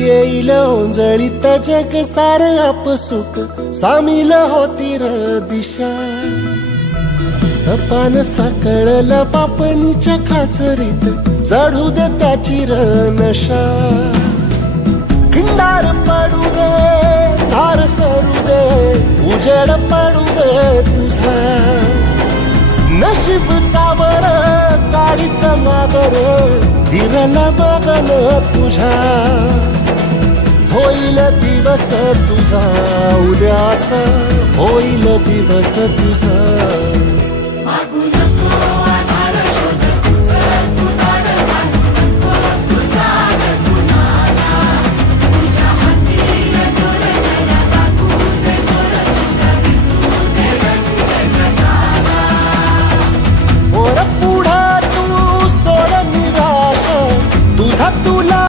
येईल ओंजळीत जग सार आपसुक सामील होती र दिशा. सपान साकळलं पापणीच्या खाचरीत चढू दे त्याची र नशा. खिंडार पडू दे धार सरू दे उजेड पडू दे तुझा. नशीब चावर काढीत मागर दिरल बगल तुझ्या. होईल दिवस तुझा उद्याचा होईल दिवस तुझा. मागू नको आधार शोध तुझं तू दार बांधू नको तू सागर.